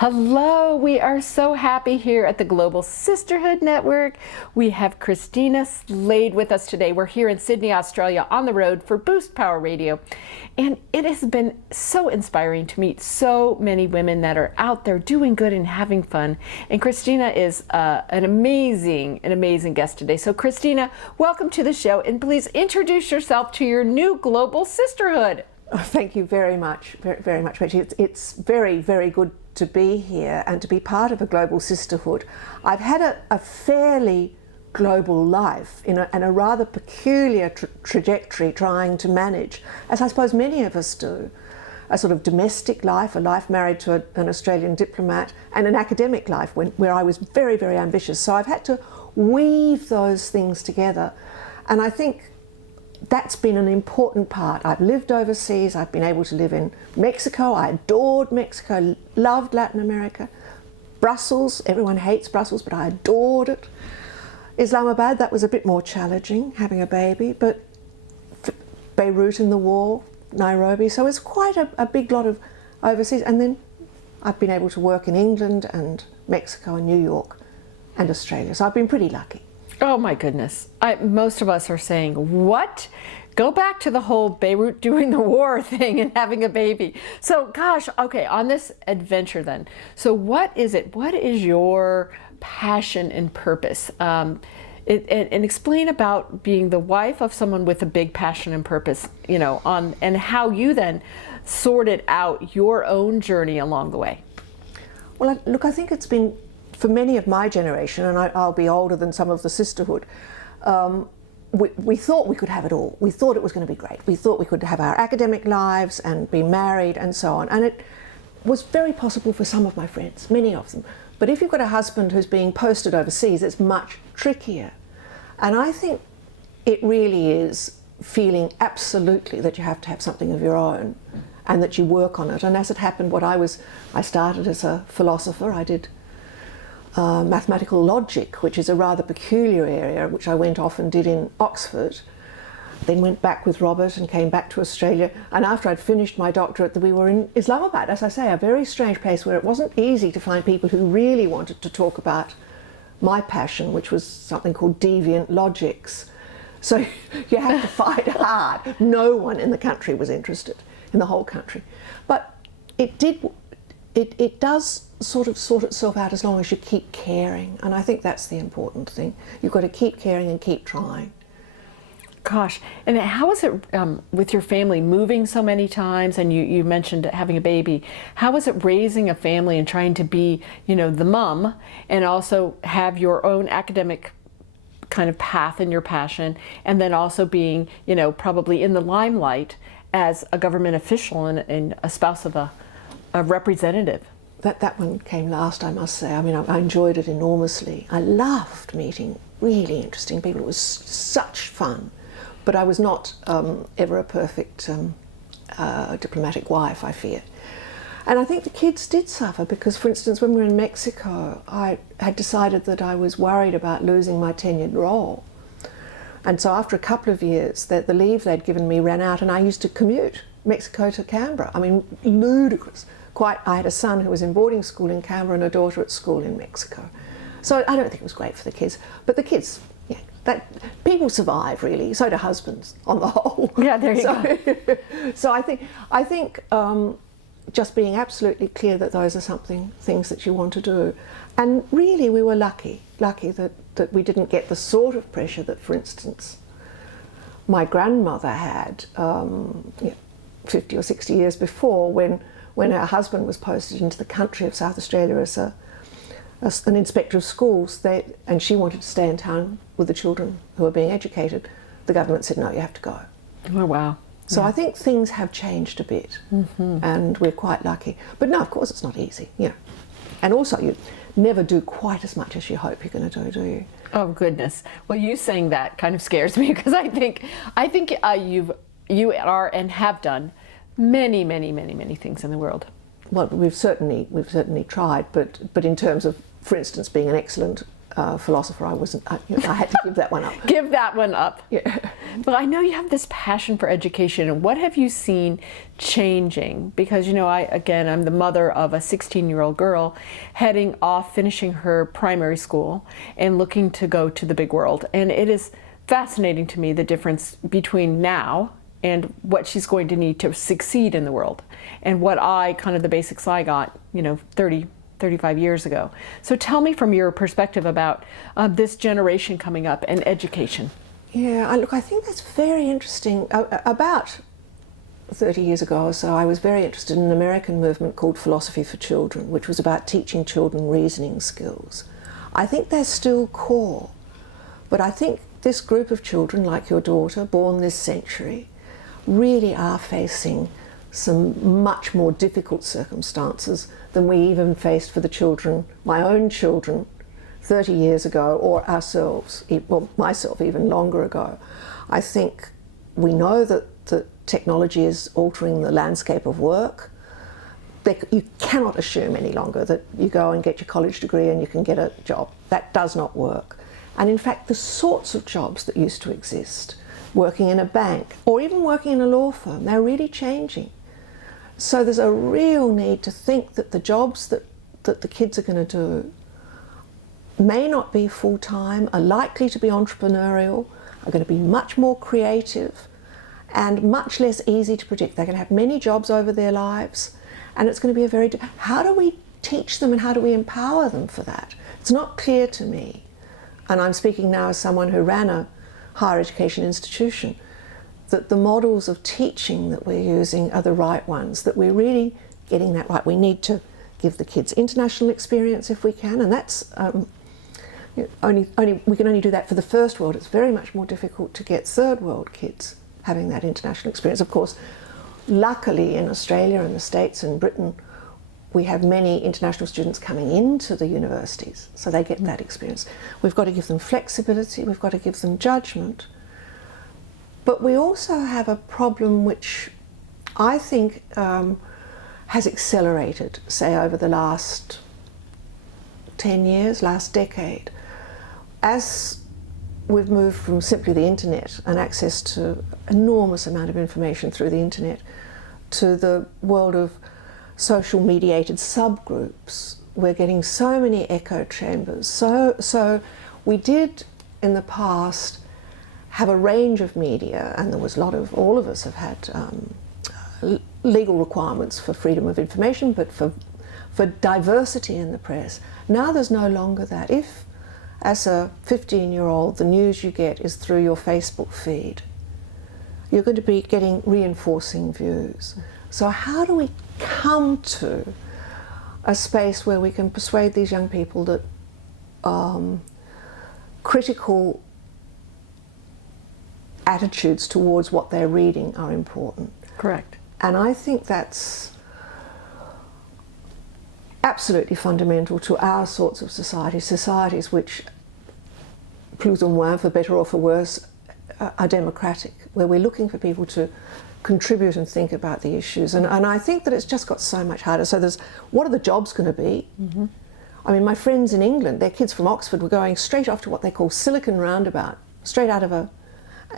Hello, we are so happy here at the Global Sisterhood Network. We have Christina Slade with us today. We're here in Sydney, Australia on the road for Boost Power Radio. And it has been so inspiring to meet so many women that are out there doing good and having fun. And Christina is an amazing guest today. So Christina, welcome to the show, and please introduce yourself to your new Global Sisterhood. Oh, thank you very much, very much, Rachel. It's very, very good to be here and to be part of a global sisterhood. I've had a fairly global life and a rather peculiar trajectory trying to manage, as I suppose many of us do, a sort of domestic life, a life married to an Australian diplomat, and an academic life where I was very, very ambitious. So I've had to weave those things together, and I think that's been an important part. I've lived overseas, I've been able to live in Mexico, I adored Mexico, loved Latin America. Brussels, everyone hates Brussels, but I adored it. Islamabad, that was a bit more challenging, having a baby, but Beirut in the war, Nairobi, so it's quite a big lot of overseas. And then I've been able to work in England and Mexico and New York and Australia, so I've been pretty lucky. Oh my goodness. Most of us are saying, what? Go back to the whole Beirut doing the war thing and having a baby. So gosh, okay, on this adventure then. So what is it? What is your passion and purpose? And explain about being the wife of someone with a big passion and purpose, you know, and how you then sorted out your own journey along the way. Well, look, I think it's been, for many of my generation, and I'll be older than some of the sisterhood, we thought we could have it all. We thought it was going to be great. We thought we could have our academic lives and be married and so on. And it was very possible for some of my friends, many of them. But if you've got a husband who's being posted overseas, it's much trickier. And I think it really is feeling absolutely that you have to have something of your own and that you work on it. And as it happened, I started as a philosopher. I did mathematical logic, which is a rather peculiar area, which I went off and did in Oxford, then went back with Robert and came back to Australia. And after I'd finished my doctorate, we were in Islamabad, as I say, a very strange place where it wasn't easy to find people who really wanted to talk about my passion, which was something called deviant logics. So you have to fight hard. No one in the country was interested, in the whole country. But it does sort of sort itself out as long as you keep caring, and I think that's the important thing. You've got to keep caring and keep trying. Gosh, and how is it with your family moving so many times, and you mentioned having a baby? How is it raising a family and trying to be, you know, the mom and also have your own academic kind of path and your passion, and then also being, you know, probably in the limelight as a government official and a spouse of a representative? That one came last, I must say. I mean, I enjoyed it enormously. I loved meeting really interesting people. It was such fun. But I was not ever a perfect diplomatic wife, I fear. And I think the kids did suffer because, for instance, when we were in Mexico, I had decided that I was worried about losing my tenured role. And so after a couple of years, the leave they'd given me ran out, and I used to commute Mexico to Canberra. I mean, ludicrous. I had a son who was in boarding school in Canberra and a daughter at school in Mexico. So I don't think it was great for the kids. But the kids, yeah, people survive really. So do husbands on the whole. Yeah, there you go. So I think just being absolutely clear that those are things that you want to do. And really we were lucky that we didn't get the sort of pressure that, for instance, my grandmother had 50 or 60 years before when her husband was posted into the country of South Australia as an inspector of schools, and she wanted to stay in town with the children who were being educated. The government said, no, you have to go. Oh, wow. So yeah. I think things have changed a bit, and we're quite lucky. But no, of course it's not easy, you know. And also you never do quite as much as you hope you're going to do you? Oh, goodness. Well, you saying that kind of scares me because I think you are and have done many things in the world. Well, we've certainly tried, but in terms of, for instance, being an excellent philosopher. I wasn't. I had to give that one up. Give that one up. Yeah. But I know you have this passion for education. And what have you seen changing? Because, I'm the mother of a 16-year-old girl heading off, finishing her primary school and looking to go to the big world. And it is fascinating to me, the difference between now and what she's going to need to succeed in the world, and what the basics I got, 35 years ago. So tell me from your perspective about this generation coming up and education. Yeah, I think that's very interesting. About 30 years ago or so, I was very interested in an American movement called Philosophy for Children, which was about teaching children reasoning skills. I think they're still core, but I think this group of children, like your daughter, born this century, really are facing some much more difficult circumstances than we even faced for the children, my own children, 30 years ago, or ourselves, well, myself even longer ago. I think we know that technology is altering the landscape of work. You cannot assume any longer that you go and get your college degree and you can get a job. That does not work. And in fact, the sorts of jobs that used to exist, working in a bank or even working in a law firm, they're really changing. So there's a real need to think that the jobs that the kids are going to do may not be full-time, are likely to be entrepreneurial, are going to be much more creative and much less easy to predict. They're going to have many jobs over their lives, and it's going to be how do we teach them and how do we empower them for that? It's not clear to me, and I'm speaking now as someone who ran a higher education institution, that the models of teaching that we're using are the right ones, that we're really getting that right. We need to give the kids international experience if we can, and that's we can only do that for the first world. It's very much more difficult to get third world kids having that international experience. Of course, luckily in Australia and the States and Britain, we have many international students coming into the universities, so they get that experience. We've got to give them flexibility, we've got to give them judgment. But we also have a problem which I think has accelerated, say, over the last 10 years, last decade. As we've moved from simply the internet and access to enormous amount of information through the internet to the world of social mediated subgroups, we're getting so many echo chambers. So we did in the past have a range of media, and there was all of us have had legal requirements for freedom of information, but for diversity in the press. Now there's no longer that. If, as a 15-year-old, the news you get is through your Facebook feed, you're going to be getting reinforcing views. So how do we come to a space where we can persuade these young people that critical attitudes towards what they're reading are important? Correct. And I think that's absolutely fundamental to our sorts of societies which, plus ou moins, for better or for worse, are democratic, where we're looking for people to contribute and think about the issues. And I think that it's just got so much harder. So what are the jobs going to be? Mm-hmm. I mean, my friends in England, their kids from Oxford were going straight off to what they call Silicon Roundabout, straight out of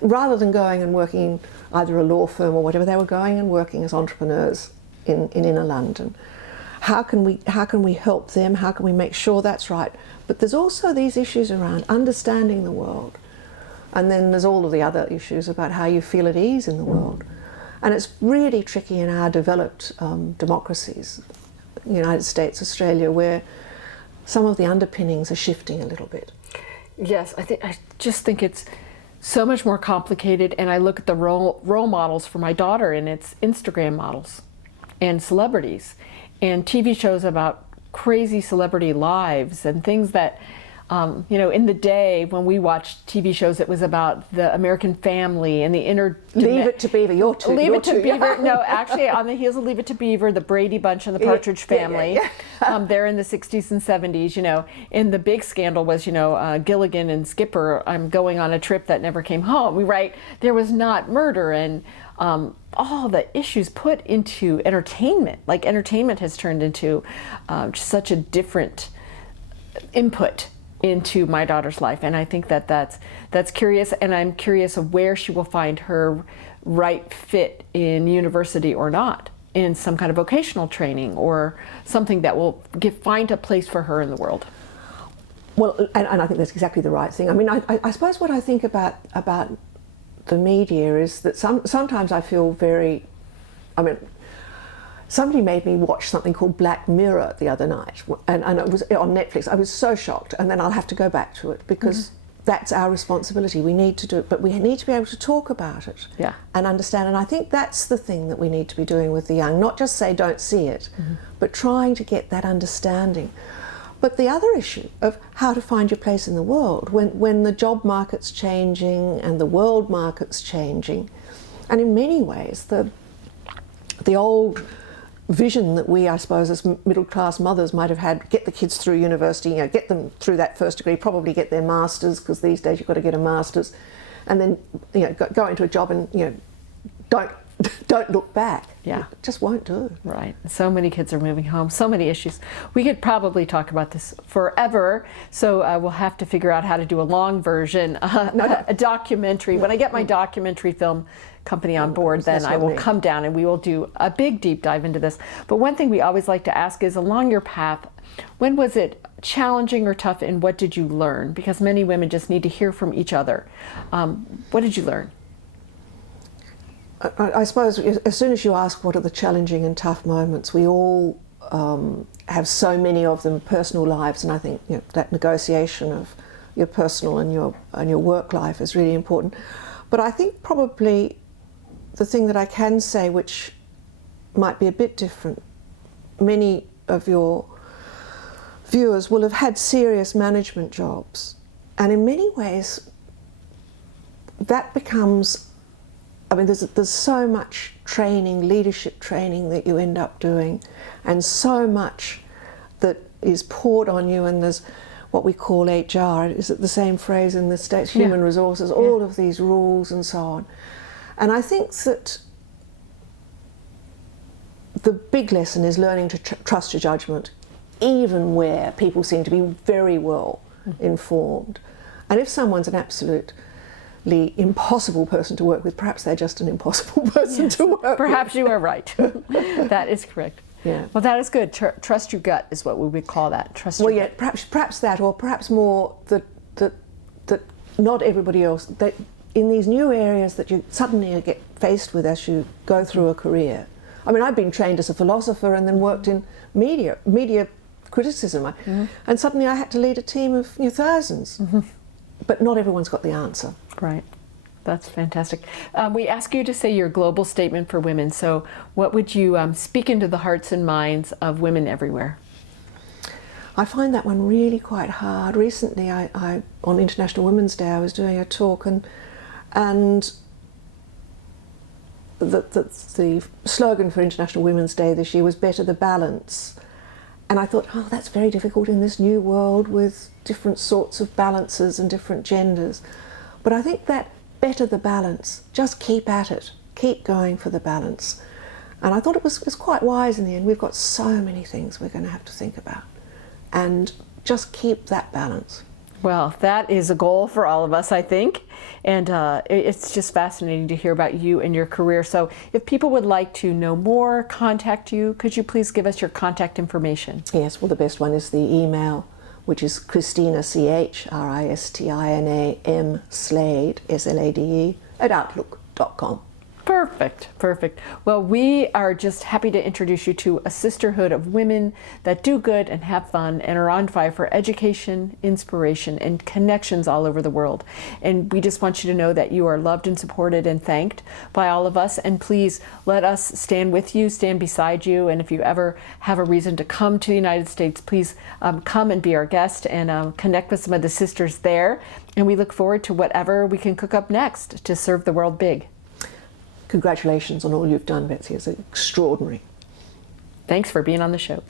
rather than going and working in either a law firm or whatever, they were going and working as entrepreneurs in inner London. How can we help them? How can we make sure that's right? But there's also these issues around understanding the world. And then there's all of the other issues about how you feel at ease in the world. And it's really tricky in our developed democracies, United States, Australia, where some of the underpinnings are shifting a little bit. Yes, I just think it's so much more complicated, and I look at the role models for my daughter, and it's Instagram models and celebrities and TV shows about crazy celebrity lives and things that, in the day when we watched TV shows, it was about the American family and the inner... Leave It to Beaver, you're too. Leave It to Beaver. No, actually, on the heels of Leave It to Beaver, the Brady Bunch and the Partridge Family, they're in the 60s and 70s, and the big scandal was, Gilligan and Skipper, I'm going on a trip that never came home, right? There was not murder and all the issues put into entertainment. Like, entertainment has turned into just such a different input into my daughter's life. And I think that that's curious, and I'm curious of where she will find her right fit in university or not, in some kind of vocational training or something that will find a place for her in the world. Well, and I think that's exactly the right thing. I mean, I suppose what I think about the media is that sometimes I feel very, I mean, somebody made me watch something called Black Mirror the other night, and it was on Netflix. I was so shocked, and then I'll have to go back to it because that's our responsibility. We need to do it, but we need to be able to talk about it and understand. And I think that's the thing that we need to be doing with the young, not just say don't see it, but trying to get that understanding. But the other issue of how to find your place in the world, when the job market's changing and the world market's changing, and in many ways the old vision that we, I suppose, as middle-class mothers might have had, get the kids through university, you know, get them through that first degree, probably get their masters, because these days you've got to get a master's, and then, you know, go into a job and, you know, don't look back. Yeah. It just won't do. Right. So many kids are moving home, so many issues. We could probably talk about this forever, so we'll have to figure out how to do a long version, a documentary. When I get my documentary film company on board, then I will come down and we will do a big deep dive into this. But one thing we always like to ask is, along your path, when was it challenging or tough, and what did you learn? Because many women just need to hear from each other. What did you learn? I suppose as soon as you ask what are the challenging and tough moments, we all have so many of them, personal lives, and I think, you know, that negotiation of your personal and your work life is really important. But I think probably the thing that I can say, which might be a bit different, many of your viewers will have had serious management jobs, and in many ways that becomes, I mean, there's so much training, leadership training that you end up doing, and so much that is poured on you, and there's what we call HR, is it the same phrase in the States, human resources, all of these rules and so on. And I think that the big lesson is learning to trust your judgment, even where people seem to be very well informed. And if someone's an absolutely impossible person to work with, perhaps they're just an impossible person to work with. Perhaps you are right. That is correct. Yeah. Well, that is good. Trust your gut is what we would call that. Trust your gut. Perhaps that, or perhaps more that not everybody else, that in these new areas that you suddenly get faced with as you go through a career. I mean, I've been trained as a philosopher and then worked in media criticism, and suddenly I had to lead a team of thousands. But not everyone's got the answer. Right. That's fantastic. We ask you to say your global statement for women. So what would you speak into the hearts and minds of women everywhere? I find that one really quite hard. Recently, I on International Women's Day, I was doing a talk, and the slogan for International Women's Day this year was "Better the Balance." And I thought, oh, that's very difficult in this new world with different sorts of balances and different genders. But I think that better the balance, just keep at it, keep going for the balance. And I thought it was quite wise in the end. We've got so many things we're going to have to think about, and just keep that balance. Well, that is a goal for all of us, I think. And it's just fascinating to hear about you and your career. So if people would like to know more, contact you, could you please give us your contact information? Yes, well, the best one is the email, which is Christina, Christina, Slade, Slade, @outlook.com. Perfect, perfect. Well, we are just happy to introduce you to a sisterhood of women that do good and have fun and are on fire for education, inspiration, and connections all over the world. And we just want you to know that you are loved and supported and thanked by all of us. And please let us stand with you, stand beside you. And if you ever have a reason to come to the United States, please come and be our guest and connect with some of the sisters there. And we look forward to whatever we can cook up next to serve the world big. Congratulations on all you've done, Betsy. It's extraordinary. Thanks for being on the show.